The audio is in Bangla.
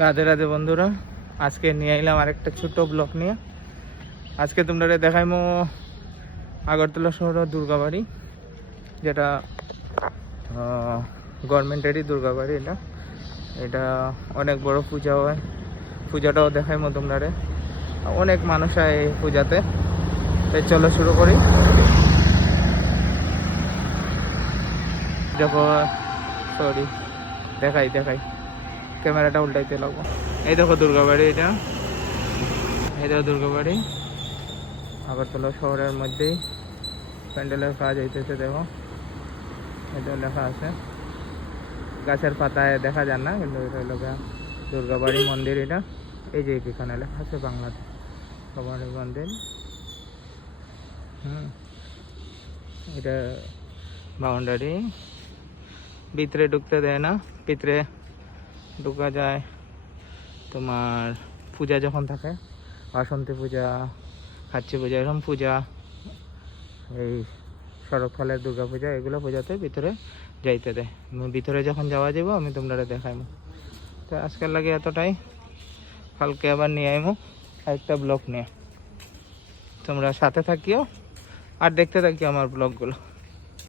রাধে রাধে বন্ধুরা, আজকে নিয়ে এলাম আরেকটা ছোট ব্লগ নিয়ে। আজকে তোমরা দেখাইমো আগরতলা শহরের দুর্গাবাড়ি, যেটা গভর্নমেন্টেরই দুর্গাবাড়ি। এটা অনেক বড় পূজা হয়, পূজাটাও দেখাইমো তোমরা। অনেক মানুষ হয় এই পূজাতে। চলো শুরু করি। দেখো, সরি, দেখাই ক্যামেরাটা উল্টাইতে লাগবো। এই দেখো দুর্গাবাড়ি, এই দেখো দুর্গাবাড়ি আগরতলা শহরের মধ্যেই প্যান্ডেলের কাজ হইতেছে। দেখো, এটা লেখা আছে, গাছের পাতায় দেখা যান না, কিন্তু এটা হলো দুর্গাবাড়ি মন্দির। এটা এই যে এখানে লেখা আছে বাংলাতে দুর্গাবাড়ি মন্দির। এটা বাউন্ডারি, ভিতরে ঢুকতে দেয় না, ভিতরে ঢুকা যায় তোমার পূজা যখন থাকে, বাসন্তী পূজা, খাচ্ছি পূজা, এরকম পূজা, এই শরৎকালের দুর্গা পূজা, এগুলো পূজাতে ভিতরে যাইতে দেয়। ভিতরে যখন যাওয়া যাব আমি তোমরা দেখাইমো। তো আজকের লাগে এতটাই, কালকে আবার নিয়ে আইমো একটা ব্লগ নিয়ে। তোমরা সাথে থাকিও আর দেখতে থাকিও আমার ব্লগগুলো।